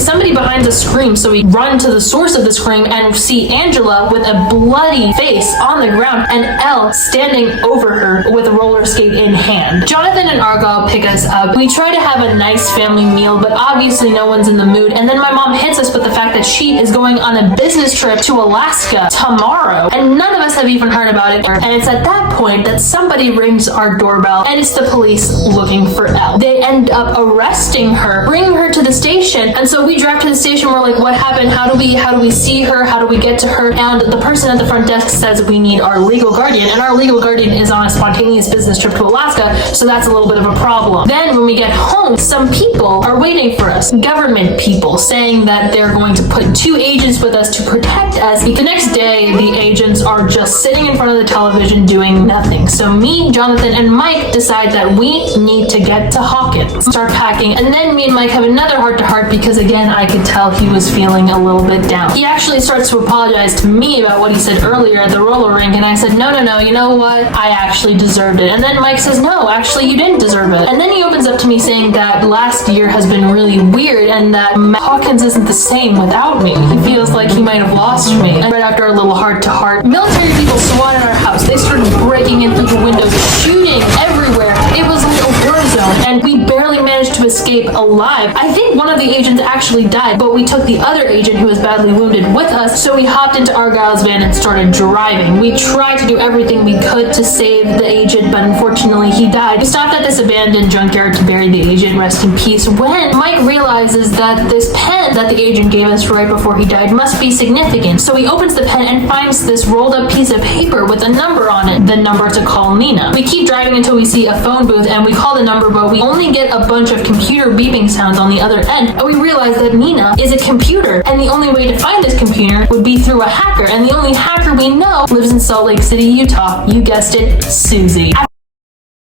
somebody behind us screams, so we run to the source of the scream and see Angela with a bloody face on the ground and Elle standing over her with a roller skate in hand. Jonathan and Argyle pick us up. We try to have a nice family meal, but obviously no one's in the mood, and then my mom hits us with the fact that she is going on a business trip to Alaska tomorrow, and none of us have even heard about it. And it's at that point that somebody rings our doorbell, and it's the police looking for Elle. They end up arresting her, bringing her to the station, and so we drive to the station. We're like, what happened? How do we see her? How do we get to her? And the person at the front desk says we need our legal guardian, and our legal guardian is on a spontaneous business trip to Alaska, so that's a little bit of a problem. Then when we get home, some people are waiting for us, government people, saying that they're going to put 2 agents with us to protect us. The next day, the agents are just sitting in front of the television doing nothing. So me, Jonathan, and Mike decide that we need to get to Hawkins, start packing, and then me and Mike have another heart-to-heart because, again, I could tell he was feeling a little bit down. He actually starts to apologize to me about what he said earlier at the roller rink, and I said, no, you know what? I actually deserved it. And then Mike says, no, actually, you didn't deserve it. And then he opens up to me saying that last year has been really weird and that Hawkins isn't the same without me. He feels like he might have lost me. And right after our little heart-to-heart, military people swatted our house. They started breaking in through the windows, shooting everywhere. It was like a war zone, and we barely managed to escape alive. I think one of the agents actually died, but we took the other agent who was badly wounded with us, so we hopped into Argyle's van and started driving. We tried to do everything we could to save the agent, but unfortunately he died. We stopped at this abandoned junkyard to bury the agent, rest in peace, when Mike realizes that this pen that the agent gave us right before he died must be significant. So he opens the pen and finds this rolled up piece of paper with a number on it, the number to call Nina. We keep driving until we see a phone booth and we call the number, but we only get a bunch of computer beeping sounds on the other end, and we realize that Nina is a computer, and the only way to find this computer would be through a hacker, and the only hacker we know lives in Salt Lake City, Utah. You guessed it, Susie.